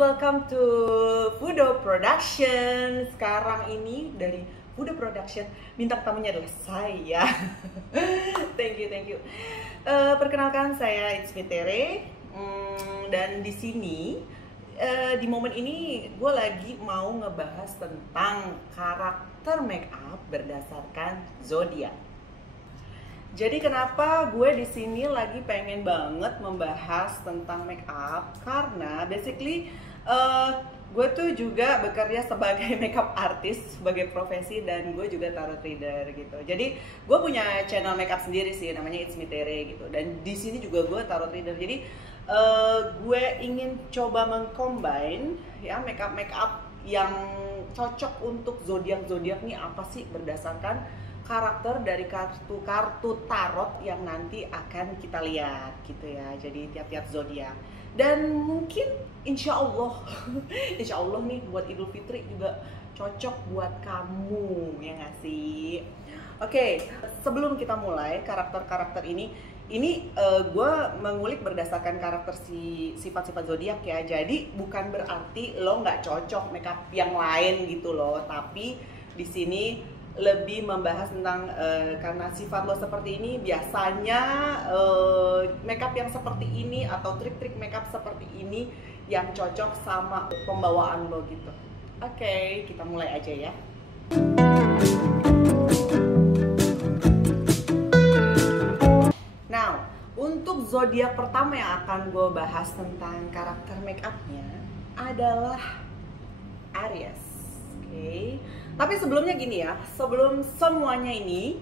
welcome to Fudo Production. Sekarang ini dari Fudo Production, bintang tamunya adalah saya. Thank you. Perkenalkan, saya It's Me Tere. Dan di sini, di momen ini gue lagi mau ngebahas tentang karakter make up berdasarkan zodiak. Jadi kenapa gue di sini lagi pengen banget membahas tentang make up, karena basically gue tuh juga bekerja sebagai makeup artist, sebagai profesi, dan gue juga tarot reader gitu. Jadi gue punya channel makeup sendiri sih, namanya It's Me Tere gitu. Dan di sini juga gue tarot reader. Jadi gue ingin coba mengcombine ya makeup yang cocok untuk zodiak nih apa sih, berdasarkan karakter dari kartu tarot yang nanti akan kita lihat gitu ya. Jadi tiap-tiap zodiak. Dan mungkin insya Allah nih buat Idul Fitri juga cocok buat kamu, ya nggak sih? Oke, sebelum kita mulai karakter ini gue mengulik berdasarkan karakter sifat-sifat zodiak ya. Jadi bukan berarti lo nggak cocok makeup yang lain gitu loh, tapi di sini lebih membahas tentang karena sifat lo seperti ini, biasanya makeup yang seperti ini atau trik-trik makeup seperti ini yang cocok sama pembawaan lo gitu. Oke, kita mulai aja ya. Nah, untuk zodiak pertama yang akan gue bahas tentang karakter makeupnya adalah Aries. Oke. Tapi sebelumnya gini ya, sebelum semuanya ini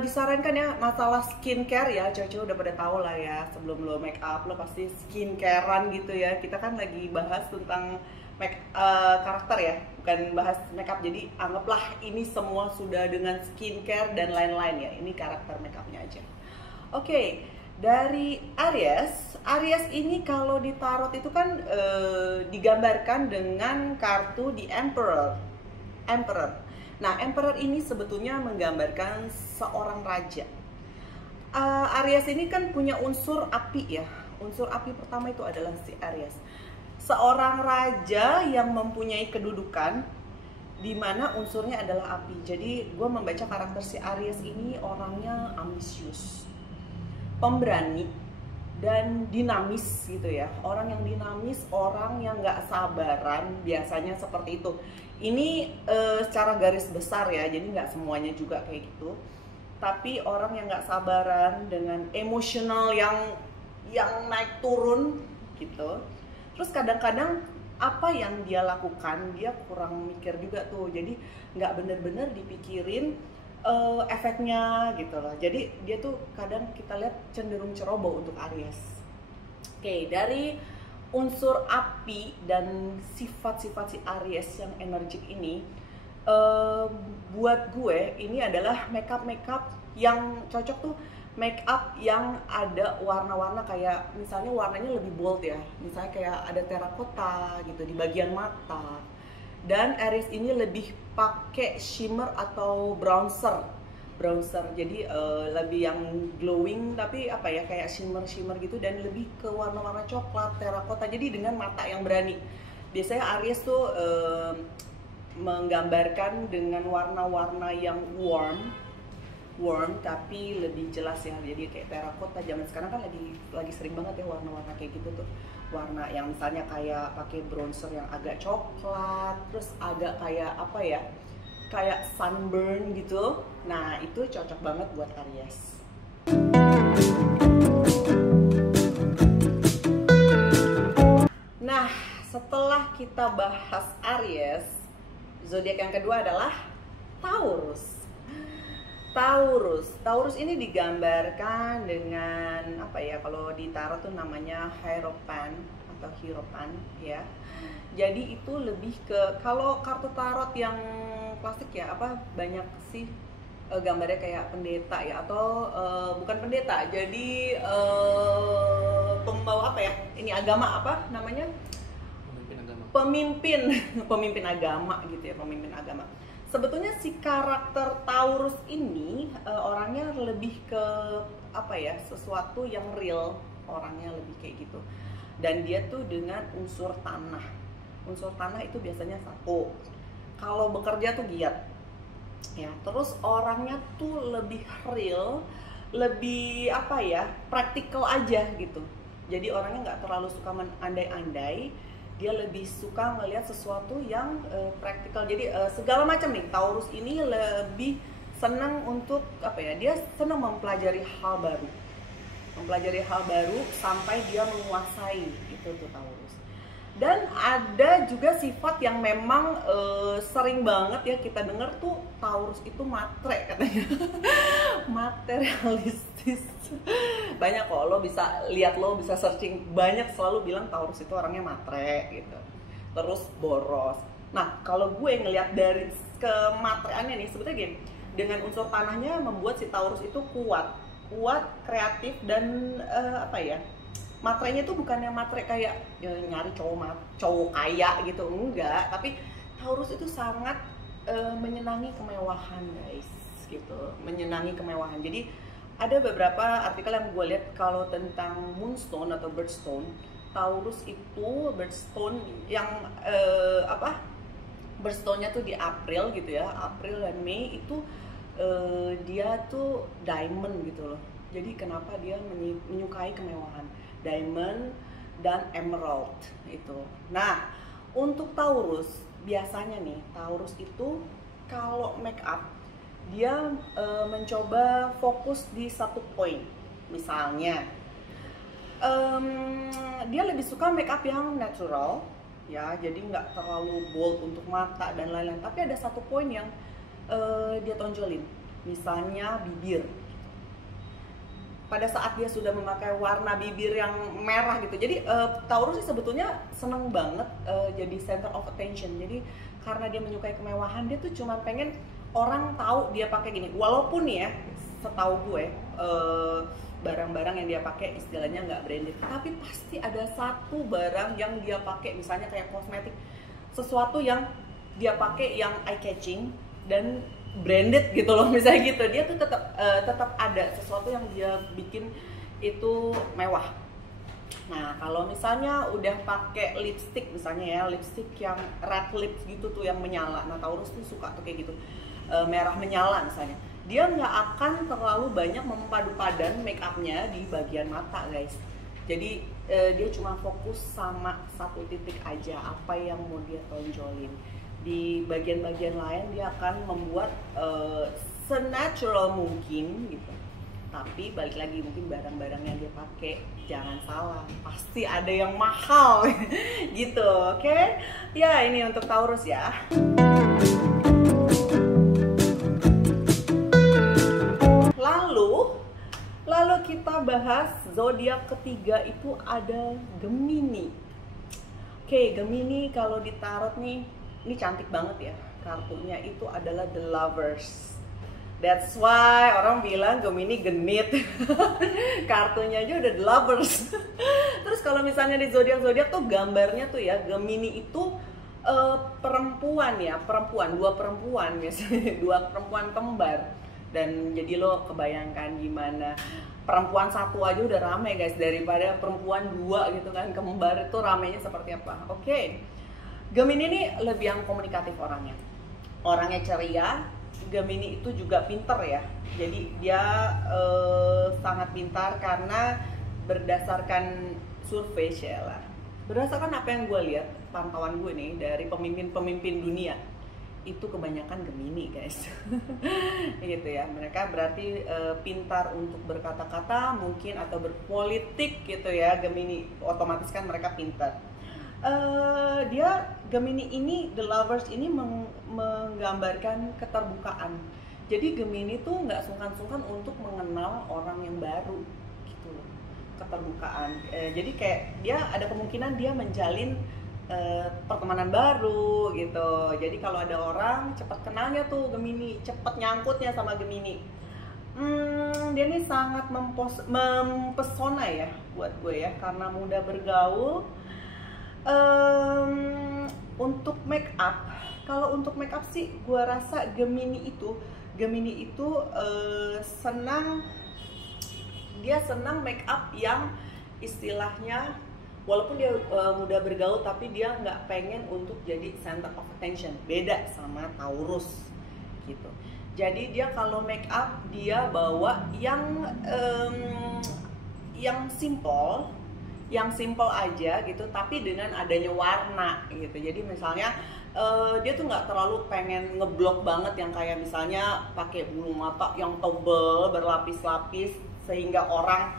disarankan ya masalah skincare ya, cewek-cewek udah pada tahu lah ya, sebelum lo make up lo pasti skincarean gitu ya. Kita kan lagi bahas tentang karakter ya, bukan bahas makeup. Jadi anggaplah ini semua sudah dengan skincare dan lain-lain ya. Ini karakter makeupnya aja. Oke, dari Aries ini kalau di tarot itu kan digambarkan dengan kartu di Emperor. Nah, Emperor ini sebetulnya menggambarkan seorang raja. Aries ini kan punya unsur api ya. Unsur api pertama itu adalah si Aries. Seorang raja yang mempunyai kedudukan di mana unsurnya adalah api. Jadi gue membaca karakter si Aries ini orangnya ambisius, pemberani, dan dinamis gitu ya. Orang yang dinamis, orang yang gak sabaran, biasanya seperti itu. Ini secara garis besar ya, jadi nggak semuanya juga kayak gitu. Tapi orang yang nggak sabaran dengan emosional yang naik turun gitu. Terus kadang-kadang apa yang dia lakukan dia kurang mikir juga tuh. Jadi nggak bener-bener dipikirin efeknya gitu loh. Jadi dia tuh kadang kita lihat cenderung ceroboh untuk Aries. Oke, dari unsur api dan sifat-sifat si Aries yang energik ini, buat gue ini adalah makeup yang cocok tuh, makeup yang ada warna-warna kayak misalnya warnanya lebih bold ya, misalnya kayak ada terakota gitu di bagian mata. Dan Aries ini lebih pakai shimmer atau bronzer, jadi lebih yang glowing tapi apa ya, kayak shimmer gitu, dan lebih ke warna-warna coklat, terakota, jadi dengan mata yang berani. Biasanya Aries tuh menggambarkan dengan warna-warna yang warm tapi lebih jelas ya, jadi kayak terakota. Zaman sekarang kan lagi sering banget ya warna-warna kayak gitu tuh, warna yang misalnya kayak pakai bronzer yang agak coklat, terus agak kayak apa ya, kayak sunburn gitu. Nah, itu cocok banget buat Aries. Nah, setelah kita bahas Aries, zodiak yang kedua adalah Taurus ini digambarkan dengan apa ya, kalau di tarot tuh namanya Hierophant ya. Jadi itu lebih ke, kalau kartu tarot yang klasik ya, apa banyak sih gambarnya kayak pendeta ya, atau bukan pendeta, jadi pembawa apa ya, ini agama apa namanya, pemimpin agama gitu ya, pemimpin agama. Sebetulnya si karakter Taurus ini orangnya lebih ke apa ya, sesuatu yang real, orangnya lebih kayak gitu. Dan dia tuh dengan unsur tanah. Unsur tanah itu biasanya satu. Kalau bekerja tuh giat. Ya, terus orangnya tuh lebih real, lebih apa ya, praktikal aja gitu. Jadi orangnya nggak terlalu suka andai-andai, dia lebih suka melihat sesuatu yang praktikal. Jadi segala macam nih, Taurus ini lebih senang untuk apa ya, dia senang mempelajari hal baru sampai dia menguasai itu tuh Taurus. Dan ada juga sifat yang memang sering banget ya kita dengar tuh, Taurus itu matre katanya. Materialistis. Banyak kok, lo bisa lihat, lo bisa searching, banyak selalu bilang Taurus itu orangnya matre gitu. Terus boros. Nah, kalau gue ngelihat dari kematreannya nih, sebetulnya gini, dengan unsur tanahnya membuat si Taurus itu kuat, kreatif, dan apa ya, matrenya tuh bukannya matre kayak ya, nyari cowok kaya gitu, enggak, tapi Taurus itu sangat menyenangi kemewahan guys, gitu, menyenangi kemewahan. Jadi ada beberapa artikel yang gue lihat kalau tentang moonstone atau birthstone, Taurus itu birthstone yang birthstone-nya tuh di April gitu ya, April dan Mei itu dia tuh diamond gitu loh. Jadi kenapa dia menyukai kemewahan? Diamond dan emerald itu. Nah, untuk Taurus biasanya nih, Taurus itu kalau make up dia mencoba fokus di satu poin. Misalnya dia lebih suka make up yang natural ya, jadi nggak terlalu bold untuk mata dan lain-lain, tapi ada satu poin yang dia tonjolin, misalnya bibir. Pada saat dia sudah memakai warna bibir yang merah gitu, jadi Taurus sih sebetulnya seneng banget jadi center of attention. Jadi karena dia menyukai kemewahan, dia tuh cuma pengen orang tahu dia pakai gini. Walaupun ya, setahu gue barang-barang yang dia pakai istilahnya nggak branded, tapi pasti ada satu barang yang dia pakai, misalnya kayak kosmetik, sesuatu yang dia pakai yang eye catching dan branded gitu loh, misalnya gitu. Dia tuh tetap ada sesuatu yang dia bikin itu mewah. Nah, kalau misalnya udah pakai lipstick misalnya ya, lipstick yang red lips gitu tuh yang menyala. Nah, Taurus tuh suka tuh kayak gitu, merah menyala misalnya. Dia nggak akan terlalu banyak mempadu padan make upnya di bagian mata guys. Jadi dia cuma fokus sama satu titik aja, apa yang mau dia tonjolin. Di bagian-bagian lain dia akan membuat senatural mungkin gitu. Tapi balik lagi, mungkin barang-barang yang dia pakai jangan salah, pasti ada yang mahal gitu, oke? Ya, ini untuk Taurus ya. Lalu kita bahas zodiak ketiga, itu ada Gemini. Oke, Gemini kalau di tarot nih, ini cantik banget ya. Kartunya itu adalah The Lovers. That's why orang bilang Gemini genit. Kartunya aja udah The Lovers. Terus kalau misalnya di zodiak-zodiak tuh gambarnya tuh ya, Gemini itu perempuan ya, dua perempuan biasanya, dua perempuan kembar. Dan jadi lo kebayangkan gimana perempuan satu aja udah rame guys, daripada perempuan dua gitu kan, kembar itu ramenya seperti apa. Oke. Gemini ini lebih yang komunikatif orangnya ceria. Gemini itu juga pinter ya, jadi dia sangat pintar karena berdasarkan survei Sheila, berdasarkan apa yang gue lihat, pantauan gue nih dari pemimpin dunia, itu kebanyakan Gemini guys. Gitu ya, mereka berarti pintar untuk berkata-kata mungkin atau berpolitik gitu ya. Gemini otomatis kan mereka pintar. Dia Gemini ini, The Lovers ini menggambarkan keterbukaan. Jadi Gemini tuh nggak sungkan-sungkan untuk mengenal orang yang baru gitu, keterbukaan. Jadi kayak dia ada kemungkinan dia menjalin pertemanan baru gitu. Jadi kalau ada orang cepat kenalnya tuh Gemini, cepat nyangkutnya sama Gemini. Dia ini sangat mempesona ya buat gue ya, karena mudah bergaul. Untuk make up, kalau untuk make up sih gue rasa Gemini itu senang dia senang make up yang istilahnya walaupun dia mudah bergaul tapi dia nggak pengen untuk jadi center of attention. Beda sama Taurus gitu. Jadi dia kalau make up dia bawa yang simple aja gitu, tapi dengan adanya warna gitu. Jadi misalnya dia tuh nggak terlalu pengen ngeblok banget yang kayak misalnya pakai bulu mata yang tebel berlapis-lapis sehingga orang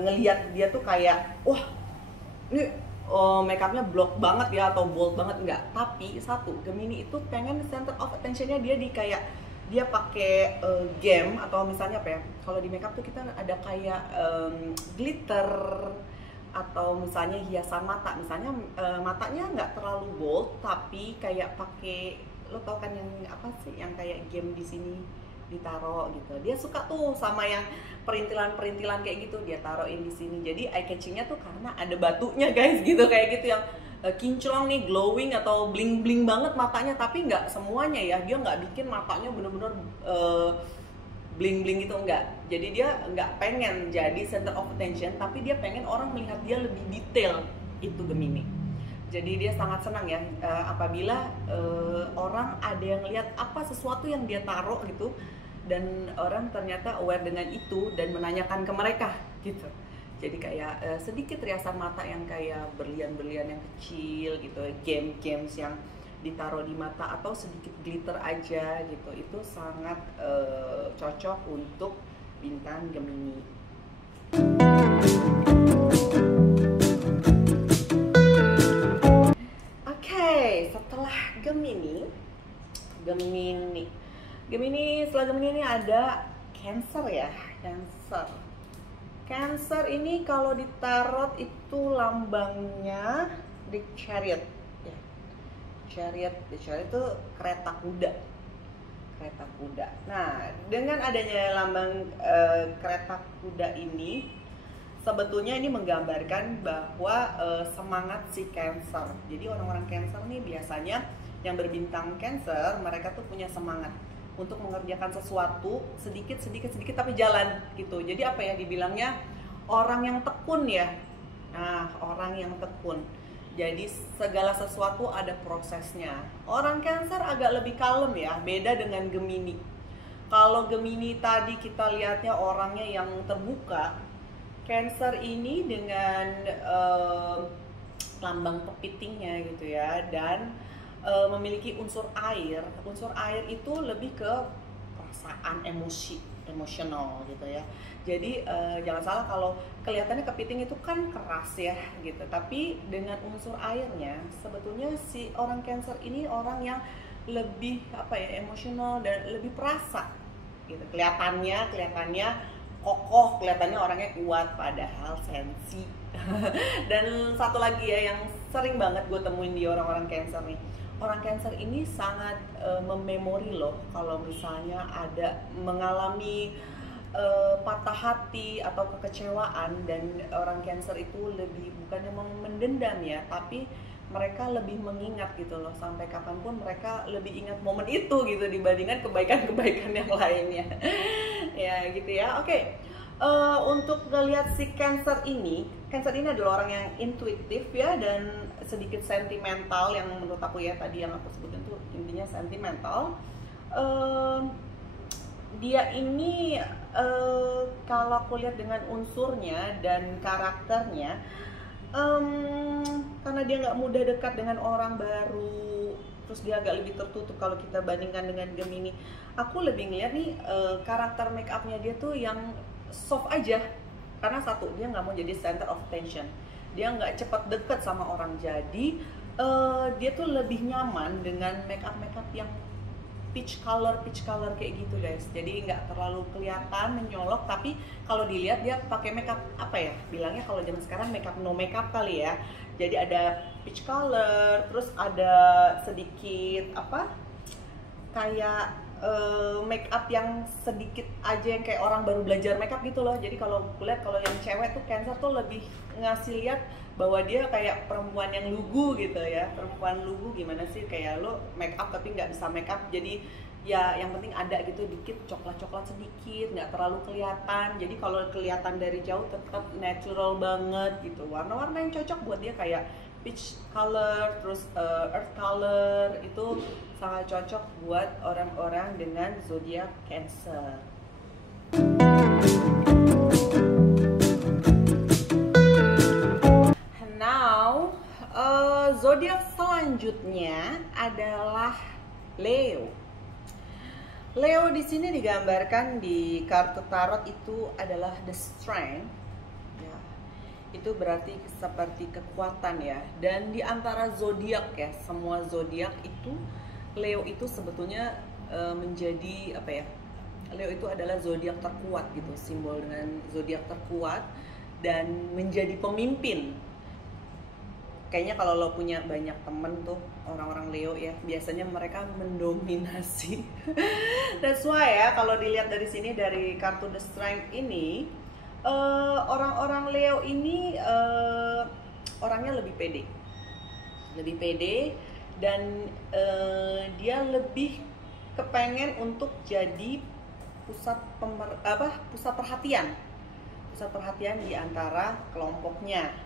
ngelihat dia tuh kayak wah ini makeupnya block banget ya atau bold banget, enggak. Tapi satu, Gemini itu pengen center of attentionnya dia di kayak dia pakai gem atau misalnya apa ya, kalau di makeup tuh kita ada kayak glitter atau misalnya hiasan mata, misalnya matanya nggak terlalu bold tapi kayak pakai, lo tau kan yang apa sih yang kayak gem di sini ditaro gitu. Dia suka tuh sama yang perintilan-perintilan kayak gitu, dia taruhin di sini. Jadi eye catchingnya tuh karena ada batunya guys gitu, kayak gitu yang kinclong nih, glowing atau bling-bling banget matanya, tapi nggak semuanya ya. Dia nggak bikin matanya bener-bener bling-bling gitu, enggak. Jadi dia nggak pengen jadi center of attention, tapi dia pengen orang melihat dia lebih detail. Itu Gemini. Jadi dia sangat senang ya apabila orang ada yang lihat apa sesuatu yang dia taruh gitu dan orang ternyata aware dengan itu dan menanyakan ke mereka gitu. Jadi kayak sedikit riasan mata yang kayak berlian-berlian yang kecil gitu, gems yang ditaruh di mata atau sedikit glitter aja gitu. Itu sangat cocok untuk bintang Gemini. Setelah Gemini, setelah Gemini ini ada Cancer ya, Cancer ini kalau di tarot itu lambangnya di Chariot ya. Chariot itu kereta kuda. Nah, dengan adanya lambang kereta kuda ini sebetulnya ini menggambarkan bahwa semangat si Cancer. Jadi orang-orang Cancer nih biasanya yang berbintang Cancer, mereka tuh punya semangat untuk mengerjakan sesuatu sedikit tapi jalan gitu. Jadi apa ya dibilangnya, orang yang tekun ya. Nah, orang yang tekun. Jadi segala sesuatu ada prosesnya. Orang Cancer agak lebih kalem ya, beda dengan Gemini. Kalau Gemini tadi kita lihatnya orangnya yang terbuka, Cancer ini dengan lambang kepitingnya gitu ya, dan memiliki unsur air. Unsur air itu lebih ke perasaan, emosional gitu ya. Jadi jangan salah kalau kelihatannya kepiting itu kan keras ya gitu, tapi dengan unsur airnya sebetulnya si orang Cancer ini orang yang lebih apa ya, emosional dan lebih perasa gitu. Kelihatannya kokoh, kelihatannya orangnya kuat, padahal sensi. Dan satu lagi ya yang sering banget gue temuin di orang-orang Cancer nih, orang Cancer ini sangat mememori loh kalau misalnya ada mengalami patah hati atau kekecewaan, dan orang Cancer itu lebih bukan yang mendendam ya, tapi mereka lebih mengingat gitu loh, sampai kapanpun mereka lebih ingat momen itu gitu dibandingkan kebaikan-kebaikan yang lainnya. Ya gitu ya. Oke. Untuk ngelihat si Cancer ini adalah orang yang intuitif ya, dan sedikit sentimental, yang menurut aku ya tadi yang aku sebutin tuh intinya sentimental. Dia ini kalau aku lihat dengan unsurnya dan karakternya, karena dia nggak mudah dekat dengan orang baru, terus dia agak lebih tertutup kalau kita bandingkan dengan Gemini. Aku lebih ngeliat nih karakter make upnya dia tuh yang soft aja, karena satu, dia nggak mau jadi center of attention, dia nggak cepat deket sama orang, jadi dia tuh lebih nyaman dengan make up yang peach color kayak gitu guys. Jadi nggak terlalu kelihatan menyolok, tapi kalau dilihat dia pakai makeup apa ya bilangnya, kalau zaman sekarang makeup no makeup kali ya. Jadi ada peach color, terus ada sedikit apa kayak makeup yang sedikit aja yang kayak orang baru belajar makeup gitu loh. Jadi kalau kulihat kalau yang cewek tuh Cancer tuh lebih ngasih lihat bahwa dia kayak perempuan yang lugu gitu ya. Perempuan lugu gimana sih, kayak lo make up tapi nggak bisa make up, jadi ya yang penting ada gitu dikit coklat-coklat sedikit, nggak terlalu kelihatan. Jadi kalau kelihatan dari jauh tetap natural banget gitu. Warna-warna yang cocok buat dia kayak peach color, terus earth color itu sangat cocok buat orang-orang dengan zodiak Cancer. Now, zodiak selanjutnya adalah Leo. Leo di sini digambarkan di kartu tarot itu adalah the strength. Ya, itu berarti seperti kekuatan ya. Dan di antara zodiak ya, semua zodiak itu Leo itu sebetulnya menjadi apa ya? Leo itu adalah zodiak terkuat gitu, simbol dengan zodiak terkuat dan menjadi pemimpin. Kayaknya kalau lo punya banyak temen tuh orang-orang Leo ya, biasanya mereka mendominasi. That's why ya kalau dilihat dari sini dari kartu The Strength ini, orang-orang Leo ini orangnya lebih pede dan dia lebih kepengen untuk jadi pusat perhatian di antara kelompoknya.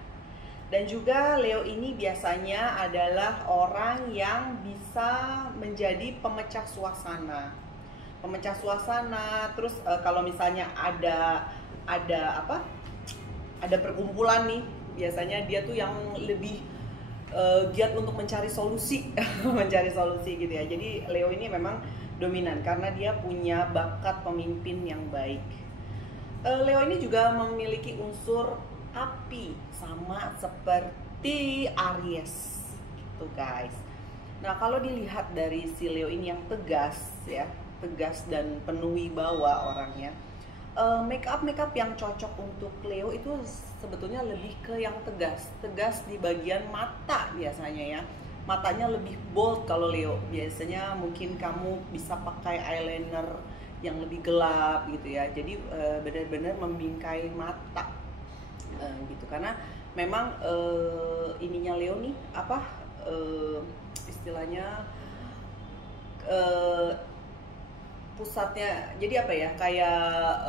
Dan juga Leo ini biasanya adalah orang yang bisa menjadi pemecah suasana. Terus kalau misalnya ada perkumpulan nih, biasanya dia tuh yang lebih giat untuk mencari solusi, gitu ya. Jadi Leo ini memang dominan karena dia punya bakat pemimpin yang baik. Leo ini juga memiliki unsur api sama seperti Aries gitu guys. Nah kalau dilihat dari si Leo ini yang tegas dan penuh wibawa orangnya, make up yang cocok untuk Leo itu sebetulnya lebih ke yang tegas di bagian mata biasanya ya. Matanya lebih bold kalau Leo. Biasanya mungkin kamu bisa pakai eyeliner yang lebih gelap gitu ya. Jadi benar-benar membingkai mata. Gitu karena memang ininya Leo nih istilahnya pusatnya, jadi apa ya, kayak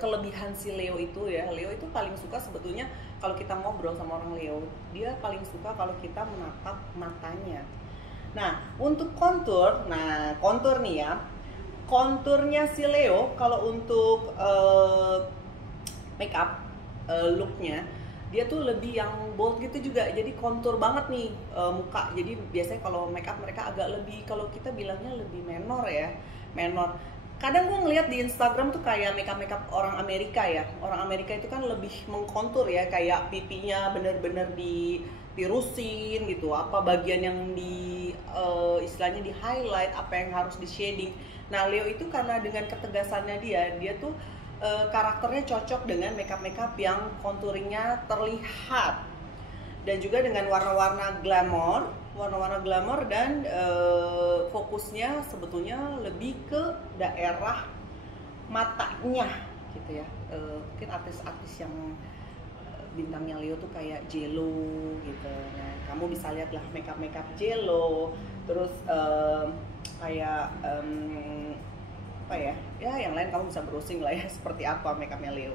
kelebihan si Leo itu ya, Leo itu paling suka sebetulnya kalau kita ngobrol sama orang Leo, dia paling suka kalau kita menatap matanya. Nah untuk kontur nih ya, konturnya si Leo kalau untuk make up looknya dia tuh lebih yang bold gitu juga, jadi kontur banget nih muka. Jadi biasanya kalau make up mereka agak lebih, kalau kita bilangnya lebih menor. Kadang gue ngeliat di Instagram tuh kayak make up orang Amerika ya, orang Amerika itu kan lebih mengkontur ya, kayak pipinya bener-bener dirusin gitu, apa bagian yang di istilahnya di highlight, apa yang harus di shading. Nah Leo itu karena dengan ketegasannya dia tuh karakternya cocok dengan makeup yang konturingnya terlihat dan juga dengan warna-warna glamour dan fokusnya sebetulnya lebih ke daerah matanya gitu ya. Mungkin artis-artis yang bintangnya Leo tuh kayak J.Lo gitu. Nah, kamu bisa lihat lah makeup J.Lo, terus kayak apa ya yang lain kamu bisa browsing lah ya seperti apa makeupnya Leo.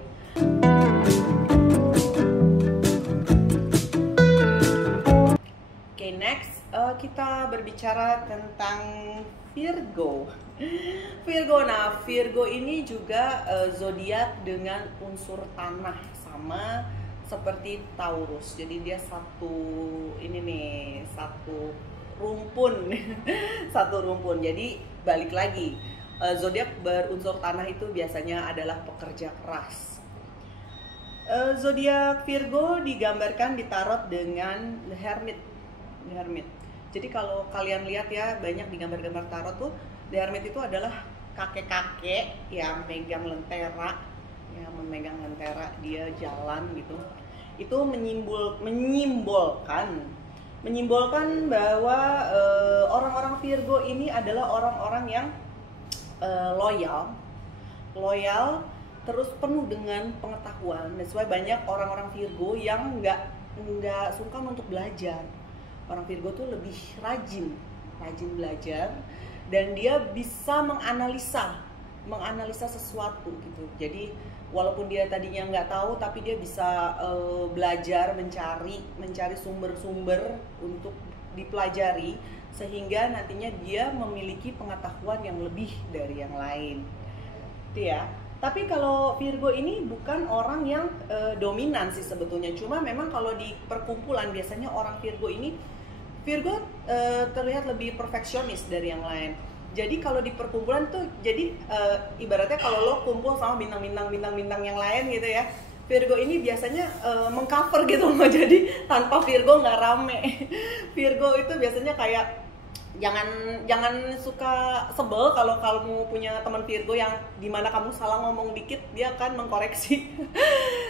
Okay, next kita berbicara tentang Virgo. Nah Virgo ini juga zodiak dengan unsur tanah sama seperti Taurus. Jadi dia satu rumpun. Jadi balik lagi, zodiak berunsur tanah itu biasanya adalah pekerja keras. Zodiak Virgo digambarkan di tarot dengan The Hermit. Jadi kalau kalian lihat ya, banyak di gambar-gambar tarot tuh The Hermit itu adalah kakek-kakek yang memegang lentera, dia jalan gitu. Itu menyimbolkan bahwa orang-orang Virgo ini adalah orang-orang yang loyal, terus penuh dengan pengetahuan. That's why banyak orang-orang Virgo yang nggak sungkan untuk belajar. Orang Virgo tuh lebih rajin belajar dan dia bisa menganalisa sesuatu gitu. Jadi walaupun dia tadinya nggak tahu, tapi dia bisa belajar, mencari sumber-sumber untuk dipelajari, sehingga nantinya dia memiliki pengetahuan yang lebih dari yang lain. Itu ya. Tapi kalau Virgo ini bukan orang yang dominan sih sebetulnya. Cuma memang kalau di perkumpulan biasanya orang Virgo terlihat lebih perfeksionis dari yang lain. Jadi kalau di perkumpulan tuh, jadi ibaratnya kalau lo kumpul sama bintang-bintang yang lain gitu ya, Virgo ini biasanya mengcover gitu loh. Jadi tanpa Virgo nggak rame. Virgo itu biasanya kayak jangan suka sebel kalau kamu punya teman Virgo yang dimana kamu salah ngomong dikit, dia akan mengkoreksi.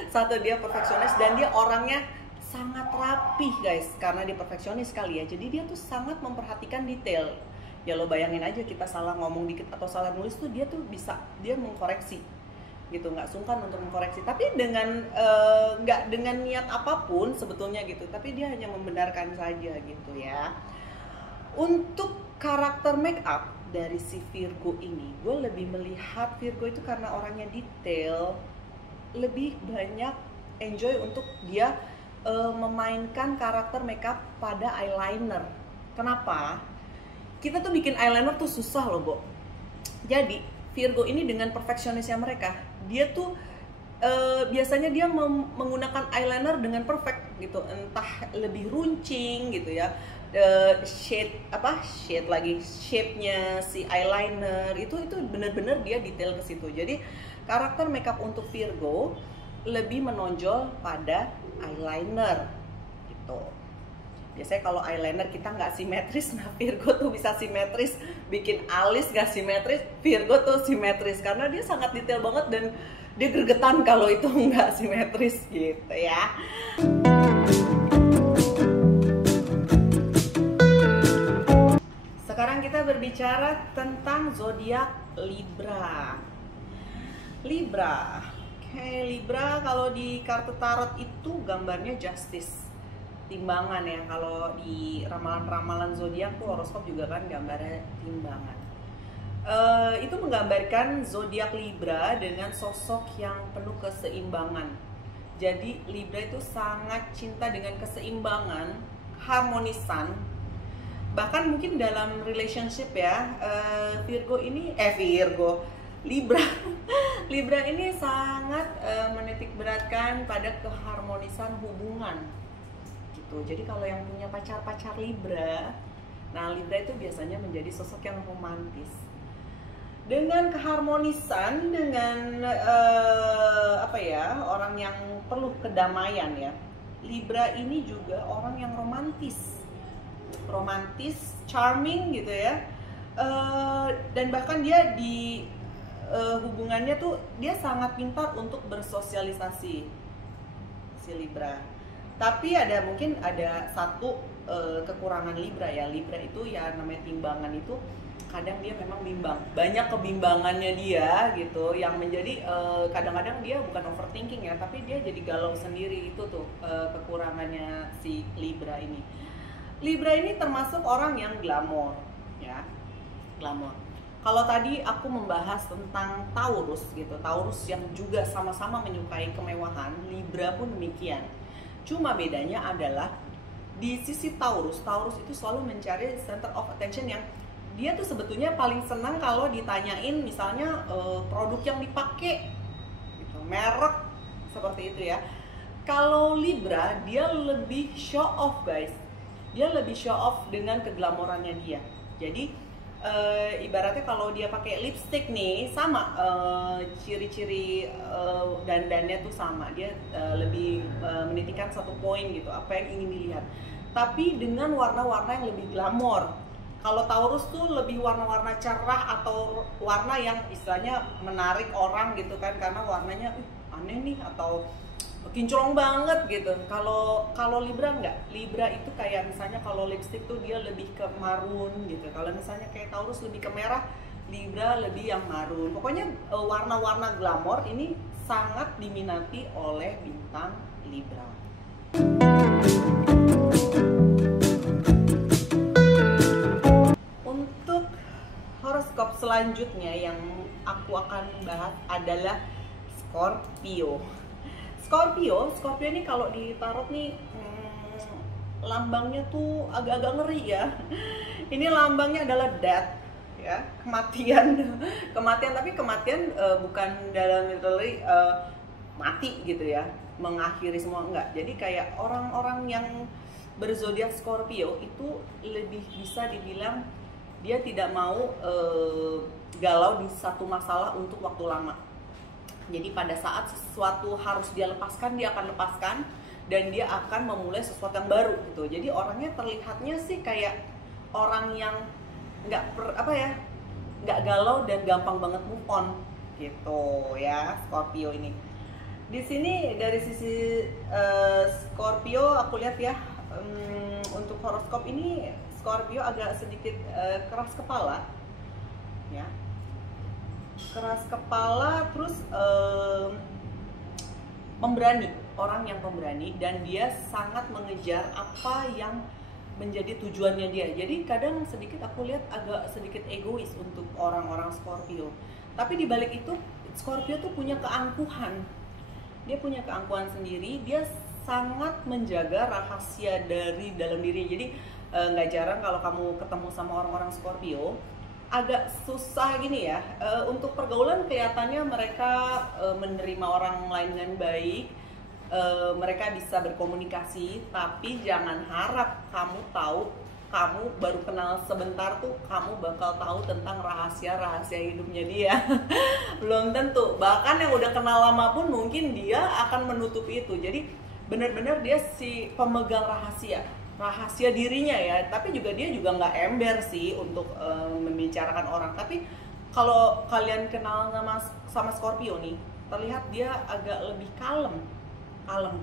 Satu, dia perfeksionis dan dia orangnya sangat rapih guys, karena dia perfeksionis kali ya. Jadi dia tuh sangat memperhatikan detail. Ya lo bayangin aja, kita salah ngomong dikit atau salah nulis tuh dia mengkoreksi gitu, nggak sungkan untuk mengkoreksi, tapi dengan nggak dengan niat apapun sebetulnya gitu, tapi dia hanya membenarkan saja gitu ya. Untuk karakter make up dari si Virgo ini, gue lebih melihat Virgo itu karena orangnya detail, lebih banyak enjoy untuk dia memainkan karakter make up pada eyeliner. Kenapa? Kita tuh bikin eyeliner tuh susah loh, Bo. Jadi Virgo ini dengan perfeksionisnya mereka, dia tuh biasanya dia menggunakan eyeliner dengan perfect gitu, entah lebih runcing gitu ya, shape-nya si eyeliner itu benar-benar dia detail ke situ. Jadi karakter makeup untuk Virgo lebih menonjol pada eyeliner gitu. Biasanya kalau eyeliner kita nggak simetris, nah Virgo tuh bisa simetris. Bikin alis nggak simetris, Virgo tuh simetris karena dia sangat detail banget dan dia gregetan kalau itu nggak simetris gitu ya. Sekarang kita berbicara tentang zodiak Libra. Oke, Libra kalau di kartu tarot itu gambarnya justice, timbangan ya. Kalau di ramalan-ramalan zodiak tuh horoskop juga kan gambarnya timbangan. Itu menggambarkan zodiak Libra dengan sosok yang penuh keseimbangan. Jadi Libra itu sangat cinta dengan keseimbangan, harmonisan. Bahkan mungkin dalam relationship ya, Libra ini sangat menitik beratkan pada keharmonisan hubungan. Jadi kalau yang punya pacar Libra, nah Libra itu biasanya menjadi sosok yang romantis. Dengan keharmonisan, dengan orang yang perlu kedamaian ya. Libra ini juga orang yang romantis, charming gitu ya. Dan bahkan dia di hubungannya tuh dia sangat pintar untuk bersosialisasi si Libra. Tapi mungkin ada satu kekurangan Libra ya. Libra itu ya namanya timbangan itu kadang dia memang bimbang. Banyak kebimbangannya dia gitu yang menjadi kadang-kadang dia bukan overthinking ya, tapi dia jadi galau sendiri. Itu tuh kekurangannya si Libra ini. Libra ini termasuk orang yang glamor ya. Glamor. Kalau tadi aku membahas tentang Taurus gitu. Taurus yang juga sama-sama menyukai kemewahan, Libra pun demikian. Cuma bedanya adalah di sisi Taurus itu selalu mencari center of attention yang dia tuh sebetulnya paling senang kalau ditanyain misalnya produk yang dipakai gitu, merek seperti itu ya. Kalau Libra dia lebih show off guys. Dia lebih show off dengan keglamorannya dia. Jadi ibaratnya kalau dia pakai lipstick nih sama ciri-ciri dandannya tuh sama, dia lebih menitikkan satu poin gitu apa yang ingin dilihat, tapi dengan warna-warna yang lebih glamor. Kalau Taurus tuh lebih warna-warna cerah atau warna yang istilahnya menarik orang gitu kan, karena warnanya aneh nih atau kinclong banget gitu. Kalau Libra enggak. Libra itu kayak misalnya kalau lipstick tuh dia lebih ke marun gitu. Kalau misalnya kayak Taurus lebih ke merah, Libra lebih yang marun. Pokoknya warna-warna glamor ini sangat diminati oleh bintang Libra. Untuk selanjutnya yang aku akan bahas adalah Scorpio. Scorpio ini kalau di tarot nih lambangnya tuh agak-agak ngeri ya. Ini lambangnya adalah death ya, kematian. Tapi kematian bukan dalam literally mati gitu ya, mengakhiri semua, enggak. Jadi kayak orang-orang yang berzodiak Scorpio itu lebih bisa dibilang dia tidak mau galau di satu masalah untuk waktu lama. Jadi pada saat sesuatu harus dia lepaskan, dia akan lepaskan dan dia akan memulai sesuatu yang baru gitu. Jadi orangnya terlihatnya sih kayak orang yang nggak galau dan gampang banget move on gitu ya, Scorpio ini. Di sini dari sisi Scorpio aku lihat ya, untuk horoskop ini Scorpio agak sedikit keras kepala ya, terus pemberani, orang yang pemberani, dan dia sangat mengejar apa yang menjadi tujuannya dia. Jadi kadang sedikit aku lihat agak sedikit egois untuk orang-orang Scorpio. Tapi di balik itu Scorpio tuh punya keangkuhan. Dia punya keangkuhan sendiri, dia sangat menjaga rahasia dari dalam diri. Jadi nggak jarang kalau kamu ketemu sama orang-orang Scorpio, agak susah gini ya, untuk pergaulan kelihatannya mereka menerima orang lain dengan baik, mereka bisa berkomunikasi, tapi jangan harap kamu tahu, kamu baru kenal sebentar tuh kamu bakal tahu tentang rahasia-rahasia hidupnya dia. Belum tentu, bahkan yang udah kenal lama pun mungkin dia akan menutupi itu. Jadi benar-benar dia si pemegang rahasia dirinya ya, tapi juga dia juga nggak ember sih untuk membicarakan orang. Tapi kalau kalian kenal sama Scorpio nih, terlihat dia agak lebih kalem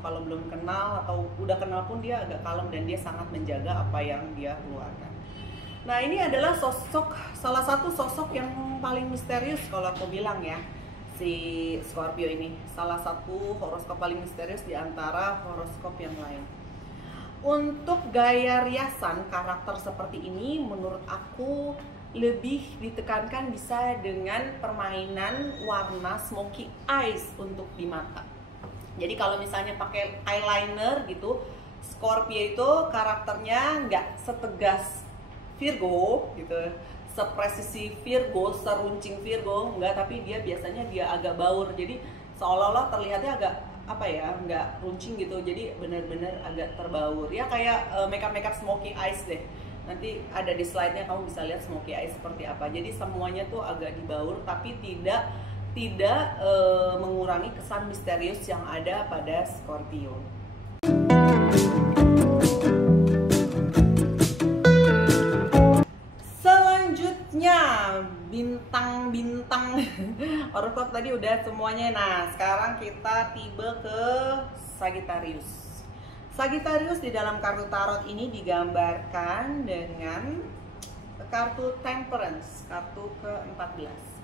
kalau belum kenal, atau udah kenal pun dia agak kalem dan dia sangat menjaga apa yang dia keluarkan. Nah, ini adalah salah satu sosok yang paling misterius kalau aku bilang ya, si Scorpio ini salah satu horoskop paling misterius di antara horoskop yang lain. Untuk gaya riasan karakter seperti ini menurut aku lebih ditekankan bisa dengan permainan warna smoky eyes untuk di mata. Jadi kalau misalnya pakai eyeliner gitu, Scorpio itu karakternya nggak setegas Virgo gitu, sepresisi Virgo, seruncing Virgo, enggak, tapi dia biasanya dia agak baur. Jadi seolah-olah terlihatnya agak nggak runcing gitu, jadi benar-benar agak terbaur ya, kayak makeup smoky eyes deh. Nanti ada di slide-nya, kamu bisa lihat smoky eyes seperti apa. Jadi semuanya tuh agak dibaur, tapi tidak mengurangi kesan misterius yang ada pada Scorpio. Selanjutnya bintang-bintang horoskop tadi udah semuanya. Nah, sekarang kita tiba ke Sagittarius. Sagittarius di dalam kartu tarot ini digambarkan dengan kartu Temperance, kartu ke-14.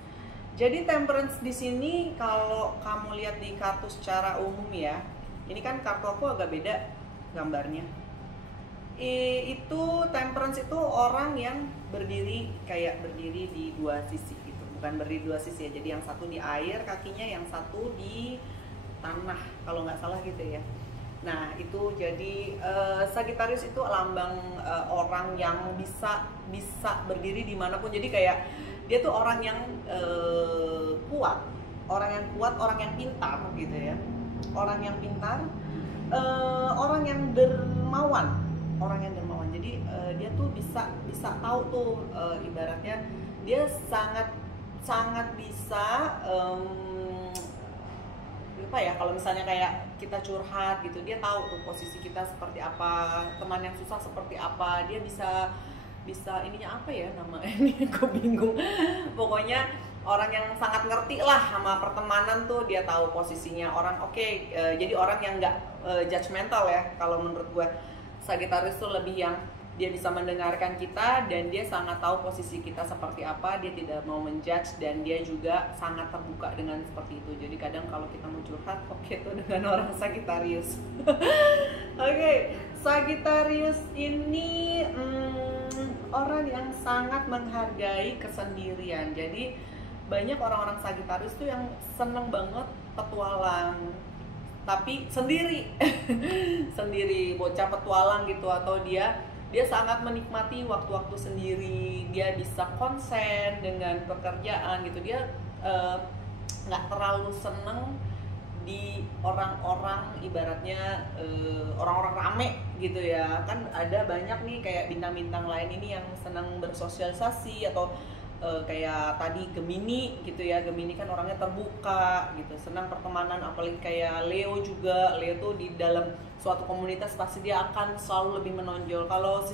Jadi Temperance di sini kalau kamu lihat di kartu secara umum ya, ini kan kartu aku agak beda gambarnya. Itu Temperance itu orang yang berdiri di dua sisi gitu, bukan berdiri dua sisi ya. Jadi yang satu di air kakinya, yang satu di tanah kalau nggak salah gitu ya. Nah itu jadi Sagittarius itu lambang orang yang bisa berdiri dimanapun. Jadi kayak dia tuh orang yang kuat, orang yang pintar gitu ya, orang yang pintar, orang yang dermawan. Jadi dia tuh bisa tahu tuh, ibaratnya dia sangat bisa kalau misalnya kayak kita curhat gitu, dia tahu tuh posisi kita seperti apa, teman yang susah seperti apa, dia bisa ininya apa ya nama ini, aku bingung. Pokoknya orang yang sangat ngerti lah sama pertemanan tuh, dia tahu posisinya orang. Jadi orang yang nggak judgmental ya. Kalau menurut gue Sagittarius tuh lebih yang dia bisa mendengarkan kita, dan dia sangat tahu posisi kita seperti apa. Dia tidak mau menjudge, dan dia juga sangat terbuka dengan seperti itu. Jadi kadang kalau kita mau curhat, oke tuh dengan orang Sagittarius. Oke, Sagittarius ini orang yang sangat menghargai kesendirian. Jadi banyak orang-orang Sagittarius tuh yang seneng banget petualang, tapi sendiri. Sendiri, bocah petualang gitu, atau dia sangat menikmati waktu-waktu sendiri. Dia bisa konsen dengan pekerjaan gitu. Dia nggak terlalu seneng di orang-orang, ibaratnya orang-orang rame gitu ya. Kan ada banyak nih kayak bintang-bintang lain ini yang senang bersosialisasi, atau kayak tadi Gemini gitu ya. Gemini kan orangnya terbuka gitu, senang pertemanan. Apalagi kayak Leo juga. Leo tuh di dalam suatu komunitas pasti dia akan selalu lebih menonjol. Kalau si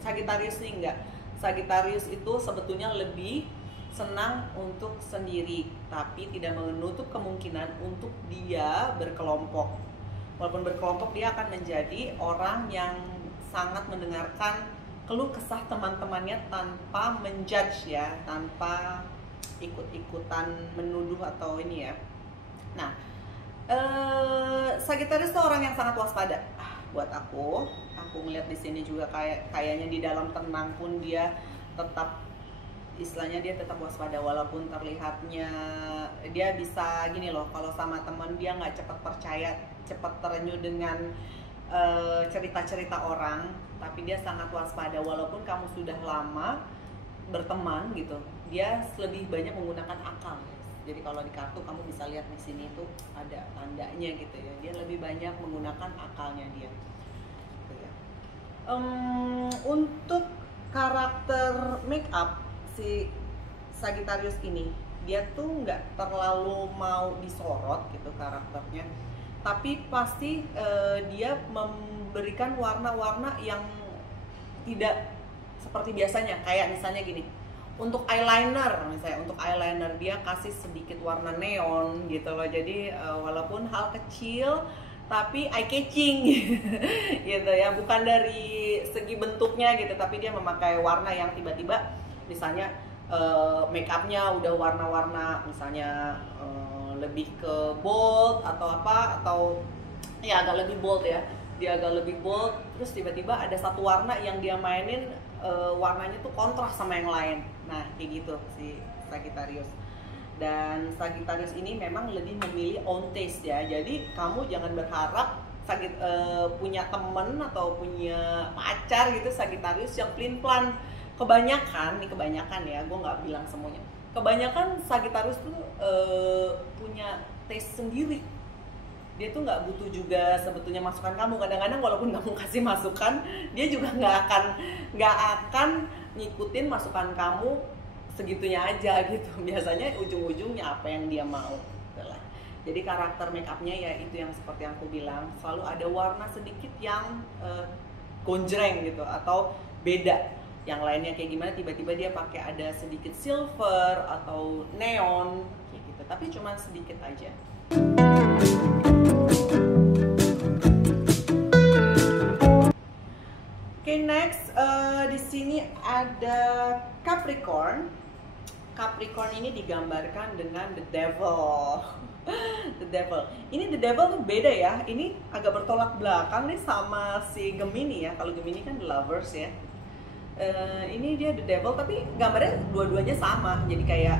Sagittarius nih enggak. Sagittarius itu sebetulnya lebih senang untuk sendiri, tapi tidak menutup kemungkinan untuk dia berkelompok. Walaupun berkelompok, dia akan menjadi orang yang sangat mendengarkan keluh kesah teman-temannya tanpa menjudge ya, tanpa ikut-ikutan menuduh atau ini ya. Nah, Sagittarius itu orang yang sangat waspada. Buat aku melihat di sini juga kayaknya di dalam tenang pun dia tetap, istilahnya dia tetap waspada, walaupun terlihatnya dia bisa gini loh, kalau sama teman dia nggak cepat percaya, cepat terenyuh dengan cerita-cerita orang, tapi dia sangat waspada. Walaupun kamu sudah lama berteman gitu, dia lebih banyak menggunakan akal. Jadi kalau di kartu kamu bisa lihat di sini tuh ada tandanya gitu ya, dia lebih banyak menggunakan akalnya dia. Gitu ya. Untuk karakter make up si Sagittarius ini, dia tuh nggak terlalu mau disorot gitu karakternya, tapi pasti dia memberikan warna-warna yang tidak seperti biasanya. Kayak misalnya gini, untuk eyeliner dia kasih sedikit warna neon gitu loh. Jadi walaupun hal kecil tapi eye catching gitu ya, bukan dari segi bentuknya gitu, tapi dia memakai warna yang tiba-tiba misalnya make upnya udah warna-warna misalnya lebih ke bold atau apa, atau ya agak lebih bold ya, dia agak lebih bold, terus tiba-tiba ada satu warna yang dia mainin warnanya tuh kontras sama yang lain. Nah kayak gitu si Sagittarius. Dan Sagittarius ini memang lebih memilih own taste ya, jadi kamu jangan berharap punya temen atau punya pacar gitu Sagittarius yang pelin-pelan. Kebanyakan ya, gue nggak bilang semuanya, kebanyakan Sagittarius tuh punya taste sendiri. Dia tuh nggak butuh juga sebetulnya masukan kamu. Kadang-kadang walaupun kamu kasih masukan, dia juga nggak akan ngikutin masukan kamu segitunya aja gitu. Biasanya ujung-ujungnya apa yang dia mau. Jadi karakter make upnya ya itu yang seperti yang aku bilang, selalu ada warna sedikit yang gonjreng gitu atau beda. Yang lainnya kayak gimana, tiba-tiba dia pakai ada sedikit silver atau neon kayak gitu, tapi cuma sedikit aja. Oke, next di sini ada Capricorn. Capricorn ini digambarkan dengan the devil. The devil. Ini the devil tuh beda ya. Ini agak bertolak belakang nih sama si Gemini ya. Kalau Gemini kan the lovers ya. Ini dia the devil, tapi gambarnya dua-duanya sama. Jadi kayak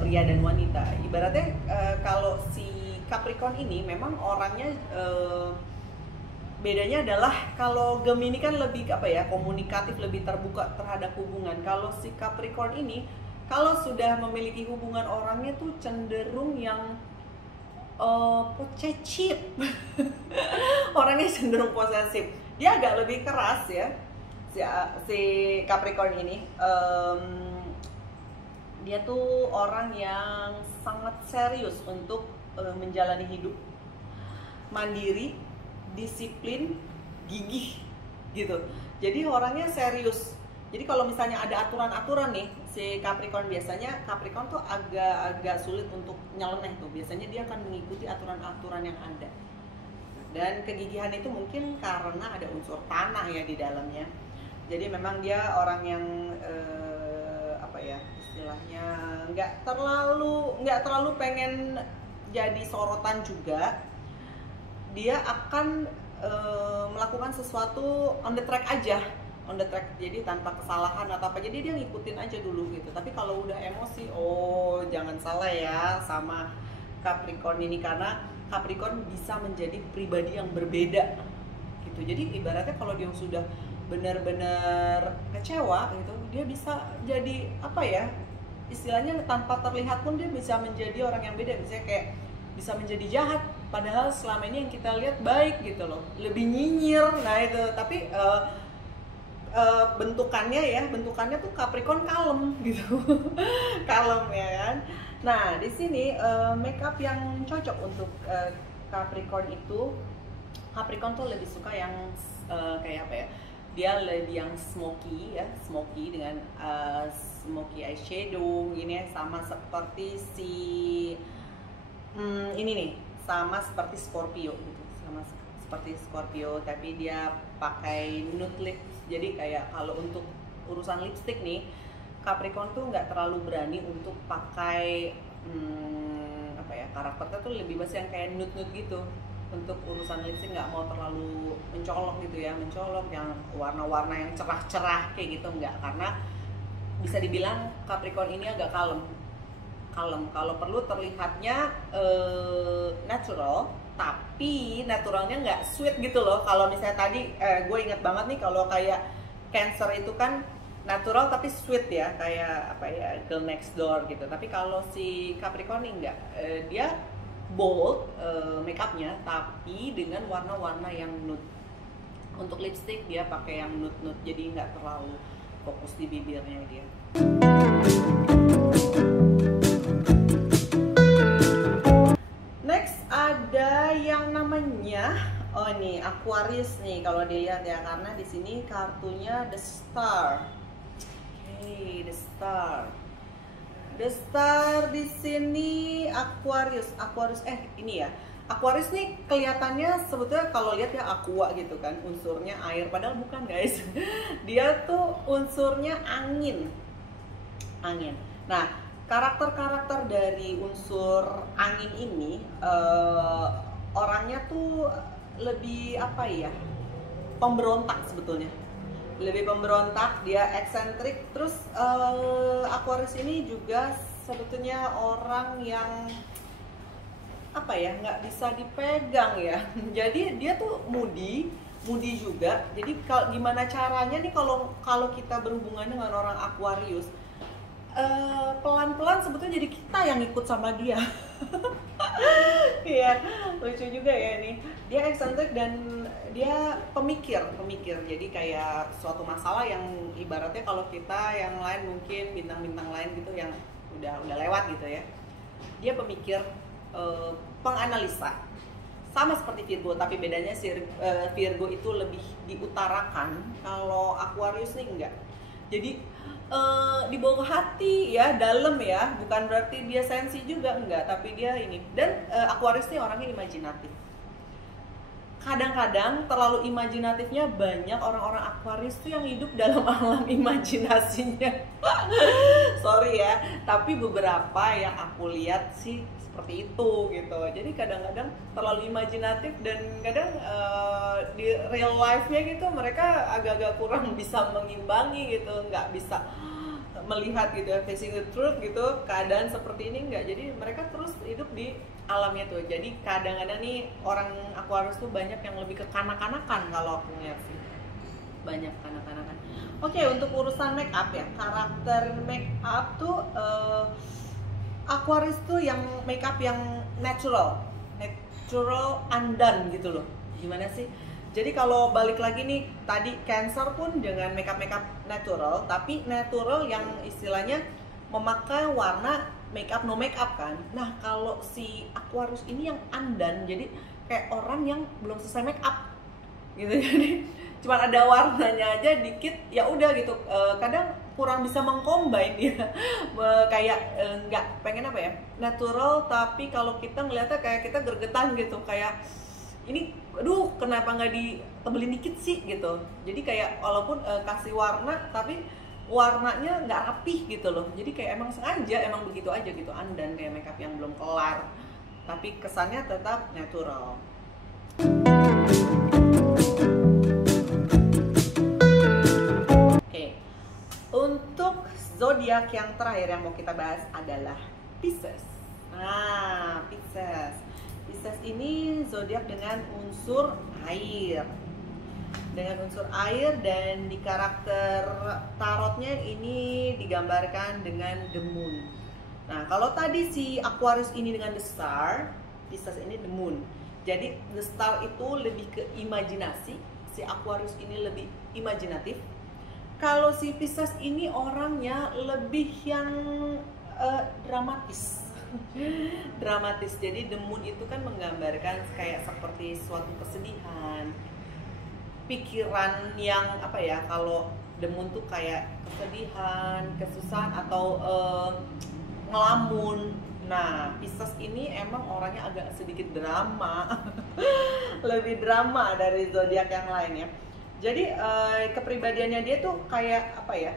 pria dan wanita. Ibaratnya kalau si Capricorn ini memang orangnya bedanya adalah kalau Gemini kan lebih apa ya, komunikatif, lebih terbuka terhadap hubungan. Kalau si Capricorn ini kalau sudah memiliki hubungan, orangnya tuh cenderung yang posesif. Orangnya cenderung posesif. Dia agak lebih keras ya. Si Capricorn ini dia tuh orang yang sangat serius untuk menjalani hidup, mandiri, disiplin, gigih gitu. Jadi orangnya serius. Jadi kalau misalnya ada aturan-aturan nih, si Capricorn biasanya Capricorn tuh agak sulit untuk nyeleneh tuh. Biasanya dia akan mengikuti aturan-aturan yang ada. Dan kegigihan itu mungkin karena ada unsur tanah ya di dalamnya. Jadi memang dia orang yang apa ya istilahnya nggak terlalu pengen jadi sorotan juga. Dia akan melakukan sesuatu on the track aja, on the track, jadi tanpa kesalahan atau apa, jadi dia ngikutin aja dulu gitu. Tapi kalau udah emosi, oh jangan salah ya sama Capricorn ini, karena Capricorn bisa menjadi pribadi yang berbeda gitu. Jadi ibaratnya kalau dia sudah benar-benar kecewa gitu, dia bisa jadi apa ya istilahnya, tanpa terlihat pun dia bisa menjadi orang yang beda. Misalnya kayak bisa menjadi jahat, padahal selama ini yang kita lihat baik gitu loh, lebih nyinyir. Nah itu, tapi bentukannya tuh Capricorn kalem gitu. Kalem ya kan. Nah di sini makeup yang cocok untuk Capricorn itu, Capricorn tuh lebih suka yang kayak apa ya, dia lebih yang smoky ya, smoky dengan smoky eyeshadow ini, sama seperti si ini nih, sama seperti Scorpio gitu, sama seperti Scorpio, tapi dia pakai nude lips. Jadi kayak kalau untuk urusan lipstick nih, Capricorn tuh nggak terlalu berani untuk pakai apa ya, karakternya tuh lebih banyak yang kayak nude gitu. Untuk urusan lipstick nggak mau terlalu mencolok gitu ya, mencolok yang warna-warna yang cerah-cerah kayak gitu nggak, karena bisa dibilang Capricorn ini agak kalem. Kalau perlu terlihatnya natural, tapi naturalnya nggak sweet gitu loh. Kalau misalnya tadi gue inget banget nih, kalau kayak Cancer itu kan natural tapi sweet ya, kayak apa ya, Girl Next Door gitu. Tapi kalau si Capricorn ini enggak, dia bold makeupnya tapi dengan warna-warna yang nude. Untuk lipstick dia pakai yang nude, jadi nggak terlalu fokus di bibirnya dia. Next ada yang namanya nih Aquarius nih kalau dilihat ya, karena di sini kartunya The Star. Oke, The Star. The Star di sini Aquarius ini ya. Aquarius nih kelihatannya sebetulnya kalau lihat ya aqua gitu kan, unsurnya air, padahal bukan guys. Dia tuh unsurnya angin. Nah, karakter-karakter dari unsur angin ini orangnya tuh lebih apa ya, pemberontak sebetulnya, lebih pemberontak, dia eksentrik. Terus Aquarius ini juga sebetulnya orang yang apa ya, nggak bisa dipegang ya. Jadi dia tuh moody juga. Jadi gimana caranya nih kalau kita berhubungan dengan orang Aquarius, pelan-pelan sebetulnya jadi kita yang ikut sama dia. Iya, lucu juga ya nih. Dia eksentrik dan dia pemikir. Jadi kayak suatu masalah yang ibaratnya kalau kita yang lain mungkin bintang-bintang lain gitu yang udah lewat gitu ya. Dia pemikir, penganalisa. Sama seperti Virgo, tapi bedanya Virgo itu lebih diutarakan, kalau Aquarius nih enggak. Jadi di bawah hati ya, dalam ya, bukan berarti dia sensi juga enggak, tapi dia ini. Dan Aquarius nih orangnya imajinatif. Kadang-kadang terlalu imajinatifnya, banyak orang-orang Aquarius tuh yang hidup dalam alam imajinasinya. Sorry ya, tapi beberapa yang aku lihat sih seperti itu gitu. Jadi kadang-kadang terlalu imajinatif dan kadang di real life-nya gitu mereka agak-agak kurang bisa mengimbangi gitu, nggak bisa melihat gitu, facing the truth gitu, keadaan seperti ini enggak. Jadi mereka terus hidup di alamnya tuh. Jadi kadang-kadang nih orang Aquarius tuh banyak yang lebih ke kanak-kanakan kalau aku lihat sih, banyak kanak-kanakan. Oke, untuk urusan make up ya, karakter make up tuh Aquarius tuh yang make up yang natural undone gitu loh. Gimana sih? Jadi kalau balik lagi nih, tadi Cancer pun dengan makeup natural, tapi natural yang istilahnya memakai warna makeup no makeup kan. Nah kalau si Aquarius ini yang undone, jadi kayak orang yang belum selesai makeup gitu. Jadi cuma ada warnanya aja dikit, ya udah gitu. Kadang kurang bisa mengcombine dia. Kayak nggak pengen apa ya, natural, tapi kalau kita ngeliatnya kayak kita gergetan gitu, kayak ini aduh kenapa nggak ditebelin dikit sih gitu. Jadi kayak walaupun kasih warna tapi warnanya nggak rapih gitu loh. Jadi kayak emang sengaja emang begitu aja gitu, andan kayak makeup yang belum kelar tapi kesannya tetap natural. Oke, untuk zodiak yang terakhir yang mau kita bahas adalah Pisces. Nah, Pisces. Pisces ini zodiak dengan unsur air. Dengan unsur air, dan di karakter tarotnya ini digambarkan dengan the moon. Nah, kalau tadi si Aquarius ini dengan the star, Pisces ini the moon. Jadi the star itu lebih ke imajinasi, si Aquarius ini lebih imajinatif. Kalau si Pisces ini orangnya lebih yang dramatis. Dramatis. Jadi the moon itu kan menggambarkan kayak seperti suatu kesedihan, pikiran yang apa ya, kalau the moon tuh kayak kesedihan, kesusahan atau ngelamun. Nah, Pisces ini emang orangnya agak sedikit drama. Lebih drama dari zodiak yang lain ya. Jadi kepribadiannya dia tuh kayak apa ya,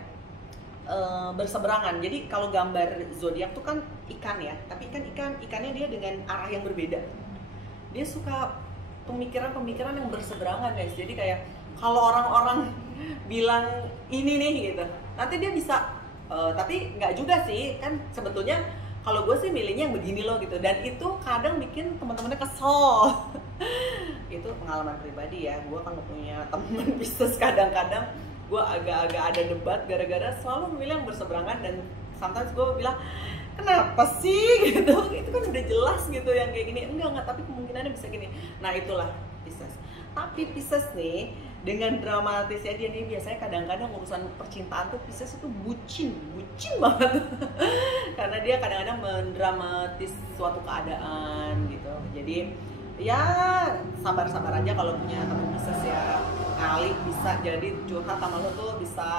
berseberangan. Jadi kalau gambar zodiak tuh kan ikan ya, tapi ikannya dia dengan arah yang berbeda. Dia suka pemikiran-pemikiran yang berseberangan guys. Jadi kayak kalau orang-orang bilang ini nih gitu, nanti dia bisa tapi nggak juga sih kan, sebetulnya kalau gue sih milihnya yang begini loh gitu. Dan itu kadang bikin teman-temannya kesel. Itu pengalaman pribadi ya, gue kalau punya teman Pisces kadang-kadang gue agak-agak ada debat gara-gara selalu memilih yang berseberangan. Dan sometimes gue bilang, kenapa sih gitu, itu kan udah jelas gitu yang kayak gini. Enggak, tapi kemungkinannya bisa gini. Nah itulah Pisces. Tapi Pisces nih dengan dramatisnya dia nih, biasanya kadang-kadang urusan percintaan tuh Pisces itu bucin banget. Karena dia kadang-kadang mendramatis suatu keadaan gitu. Jadi ya sabar-sabar aja kalau punya teman Pisces ya, kali bisa jadi curhat sama lo tuh bisa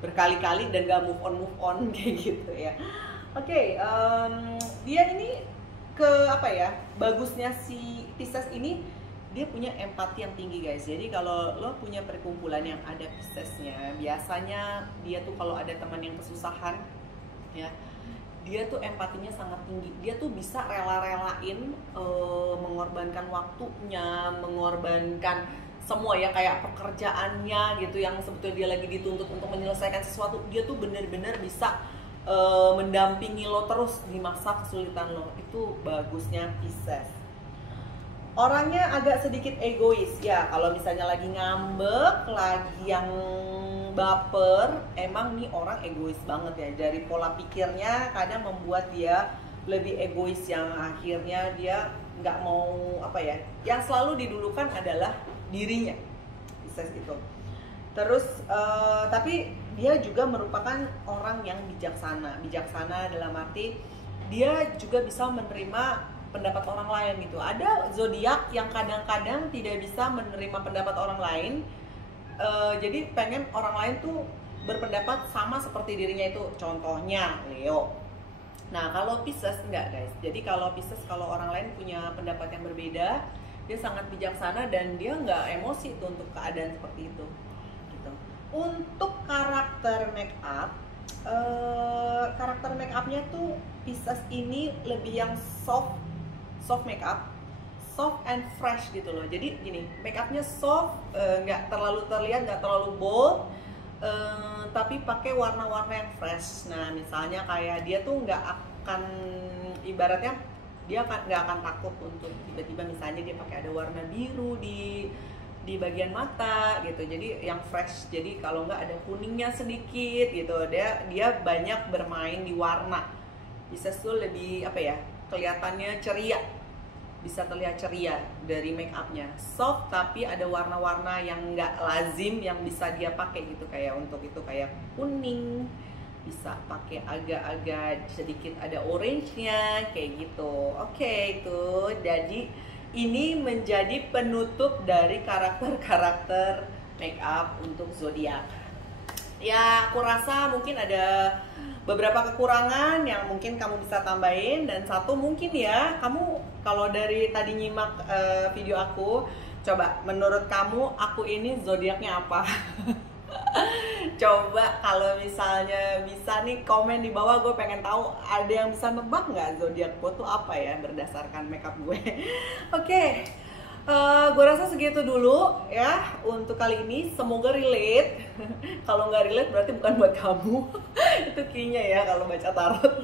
berkali-kali dan gak move on kayak gitu ya. Oke, dia ini ke apa ya, bagusnya si Pisces ini dia punya empati yang tinggi guys. Jadi kalau lo punya perkumpulan yang ada Piscesnya, biasanya dia tuh kalau ada teman yang kesusahan ya, dia tuh empatinya sangat tinggi. Dia tuh bisa rela-relain mengorbankan waktunya, mengorbankan semua ya, kayak pekerjaannya gitu yang sebetulnya dia lagi dituntut untuk menyelesaikan sesuatu. Dia tuh bener-bener bisa mendampingi lo terus di masa kesulitan lo. Itu bagusnya Pisces. Orangnya agak sedikit egois ya, kalau misalnya lagi ngambek, lagi yang baper, emang nih orang egois banget ya. Dari pola pikirnya kadang membuat dia lebih egois, yang akhirnya dia nggak mau apa ya, yang selalu didulukan adalah dirinya, Pisces itu. Terus tapi dia juga merupakan orang yang bijaksana dalam arti dia juga bisa menerima pendapat orang lain gitu. Ada zodiak yang kadang-kadang tidak bisa menerima pendapat orang lain, jadi pengen orang lain tuh berpendapat sama seperti dirinya itu. Contohnya Leo. Nah kalau Pisces enggak guys. Jadi kalau Pisces, kalau orang lain punya pendapat yang berbeda, dia sangat bijaksana dan dia nggak emosi tuh untuk keadaan seperti itu gitu. Untuk karakter make up, karakter make upnya tuh Pisces ini lebih yang soft makeup, soft and fresh gitu loh. Jadi gini, makeupnya soft, nggak terlalu terlihat, nggak terlalu bold, tapi pakai warna-warna yang fresh. Nah misalnya kayak dia tuh nggak akan, ibaratnya dia nggak akan takut untuk tiba-tiba misalnya dia pakai ada warna biru di bagian mata gitu. Jadi yang fresh. Jadi kalau nggak ada kuningnya sedikit gitu. Dia banyak bermain di warna. Pisces tuh lebih apa ya, kelihatannya ceria, bisa terlihat ceria dari make upnya. Soft tapi ada warna-warna yang nggak lazim yang bisa dia pakai gitu. Kayak untuk itu kayak kuning, bisa pakai agak-agak sedikit ada orange-nya kayak gitu. Oke, itu jadi ini menjadi penutup dari karakter-karakter make up untuk zodiak Ya, aku rasa mungkin ada beberapa kekurangan yang mungkin kamu bisa tambahin, dan satu mungkin ya, kamu kalau dari tadi nyimak video aku, coba menurut kamu aku ini zodiaknya apa? Coba kalau misalnya bisa nih komen di bawah, gue pengen tahu ada yang bisa nebak nggak zodiak gue tuh apa ya berdasarkan makeup gue. Oke. Gue rasa segitu dulu ya untuk kali ini, semoga relate. Kalau nggak relate berarti bukan buat kamu. Itu kayaknya ya kalau baca tarot.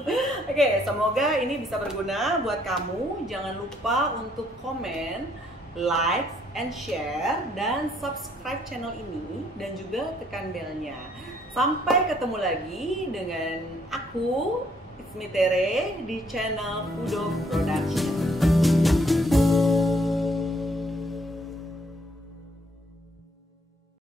Oke, semoga ini bisa berguna buat kamu. Jangan lupa untuk komen, like, and share, dan subscribe channel ini, dan juga tekan belnya. Sampai ketemu lagi dengan aku, It's me Tere, di channel Kudo Production.